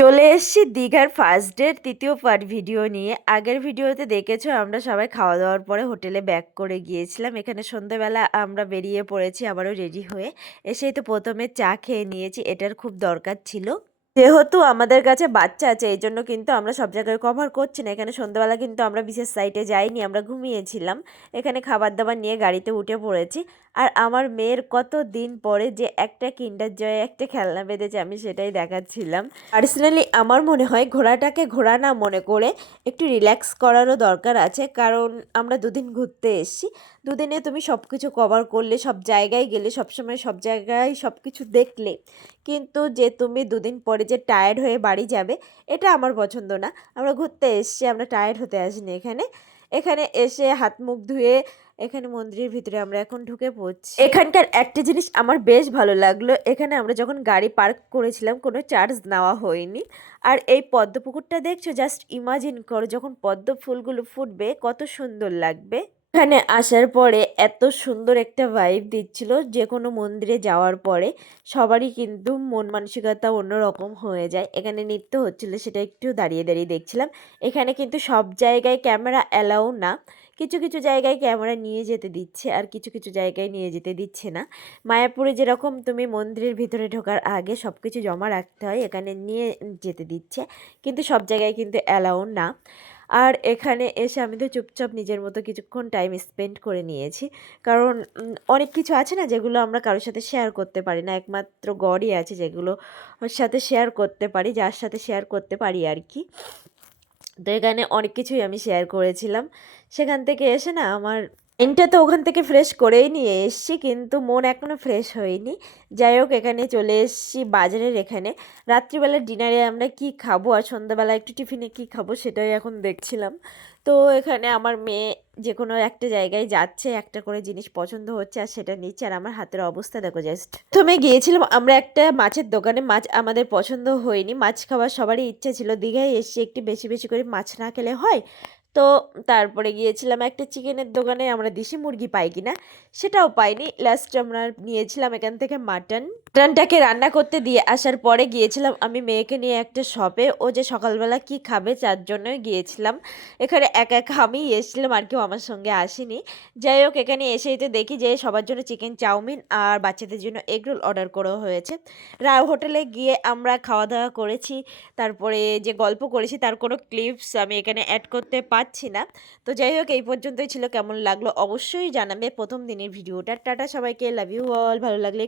চলে এসেছি দীঘার ফার্স্ট ডের ৩য় পার্ট ভিডিও নিয়ে। আগের ভিডিওতে দেখেছো আমরা সবাই খাওয়া দাওয়ার পরে হোটেলে ব্যাক করে গিয়েছিলাম। এখানে সন্ধ্যাবেলা আমরা বেরিয়ে পড়েছি আবারও রেডি হয়ে। এসেই তো প্রথমে চা খেয়ে নিয়েছি, এটার খুব দরকার ছিল। যেহেতু আমাদের কাছে বাচ্চা আছে এই জন্য কিন্তু আমরা সব জায়গায় কভার করছি না। এখানে সন্ধ্যাবেলা কিন্তু আমরা বিশেষ সাইটে যাইনি, আমরা ঘুমিয়েছিলাম। এখানে খাবার দাবার নিয়ে গাড়িতে উঠে পড়েছি। আর আমার মেয়ের কত দিন পরে যে একটা কিন্ডার জয়ে একটা খেলনা বেঁধেছে আমি সেটাই দেখাচ্ছিলাম। পার্সোনালি আমার মনে হয় ঘোরাটাকে ঘোরা না মনে করে একটু রিল্যাক্স করারও দরকার আছে, কারণ আমরা দুদিন ঘুরতে এসেছি। দুদিনে তুমি সব কিছু কভার করলে, সব জায়গায় গেলে, সবসময় সব জায়গায় সব কিছু দেখলে, কিন্তু যে তুমি দুদিন পরে যে টায়ার্ড হয়ে বাড়ি যাবে এটা আমার পছন্দ না। আমরা ঘুরতে এসেছি, আমরা টায়ার্ড হতে আসিনি। এখানে এখানে এসে হাত মুখ ধুয়ে এখানে মন্দিরের ভিতরে আমরা এখন ঢুকে পড়ছি। এখানকার একটা জিনিস আমার বেশ ভালো লাগলো, এখানে আমরা যখন গাড়ি পার্ক করেছিলাম কোনো চার্জ নেওয়া হয়নি। আর এই পদ্ম পুকুরটা দেখছো, জাস্ট ইমাজিন করো যখন পদ্ম ফুলগুলো ফুটবে কত সুন্দর লাগবে। এখানে আসার পরে এত সুন্দর একটা ভাইব দিচ্ছিল, যে কোনো মন্দিরে যাওয়ার পরে সবারই কিন্তু মন মানসিকতা অন্যরকম হয়ে যায়। এখানে নৃত্য হচ্ছিল, সেটা একটু দাঁড়িয়ে দাঁড়িয়ে দেখছিলাম। এখানে কিন্তু সব জায়গায় ক্যামেরা অ্যালাউ না, কিছু কিছু জায়গায় ক্যামেরা নিয়ে যেতে দিচ্ছে আর কিছু কিছু জায়গায় নিয়ে যেতে দিচ্ছে না। মায়াপুরে যেরকম তুমি মন্দিরের ভিতরে ঢোকার আগে সব কিছু জমা রাখতে হয়, এখানে নিয়ে যেতে দিচ্ছে, কিন্তু সব জায়গায় কিন্তু অ্যালাউ না। আর এখানে এসে আমি তো চুপচাপ নিজের মতো কিছুক্ষণ টাইম স্পেন্ড করে নিয়েছি, কারণ অনেক কিছু আছে না যেগুলো আমরা কারোর সাথে শেয়ার করতে পারি না, একমাত্র গডই আছে যেগুলো সাথে শেয়ার করতে পারি, যার সাথে শেয়ার করতে পারি আর কি। তো এখানে অনেক কিছুই আমি শেয়ার করেছিলাম। সেখান থেকে এসে না আমার মাইন্ডটা তো ওখান থেকে ফ্রেশ করেই নিয়ে এসেছি, কিন্তু মন এখনও ফ্রেশ হয়নি। যাই হোক, এখানে চলে এসেছি বাজারের এখানে। রাত্রিবেলা ডিনারে আমরা কি খাবো আর সন্ধ্যাবেলা একটু টিফিনে কি খাবো সেটাই এখন দেখছিলাম। তো এখানে আমার মেয়ে যে কোনো একটা জায়গায় যাচ্ছে, একটা করে জিনিস পছন্দ হচ্ছে আর সেটা নিচ্ছে। আর আমার হাতের অবস্থা দেখো জাস্ট। প্রথমে গিয়েছিলাম আমরা একটা মাছের দোকানে, মাছ আমাদের পছন্দ হয়নি। মাছ খাওয়ার সবারই ইচ্ছে ছিল, দীঘায় এসে একটু বেশি বেশি করে মাছ না খেলে হয়। তো তারপরে গিয়েছিলাম একটা চিকেনের দোকানে, আমরা দেশি মুরগি পাই কিনা সেটাও পাইনি। লাস্ট আমরা নিয়েছিলাম এখান থেকে মাটনটাকে রান্না করতে দিয়ে আসার পরে গিয়েছিলাম আমি মেয়েকে নিয়ে একটা শপে। ও যে সকালবেলা কি খাবে তার জন্যই গিয়েছিলাম। এখানে একা একা আমি এসেছিলাম, আর কেউ আমার সঙ্গে আসেনি। যাই হোক, এখানে এসেই তো দেখি যে সবার জন্য চিকেন চাউমিন আর বাচ্চাদের জন্য এগরোল অর্ডার করা হয়েছে। রাও হোটেলে গিয়ে আমরা খাওয়া দাওয়া করেছি, তারপরে যে গল্প করেছি তার কোনো ক্লিপস আমি এখানে অ্যাড করতে পারছি না। তো যাই হোক, এই পর্যন্তই ছিল। কেমন লাগলো অবশ্যই জানাবে প্রথম দিনের ভিডিওটা। টাটা সবাইকে, লাভ ইউ অল। ভালো লাগলে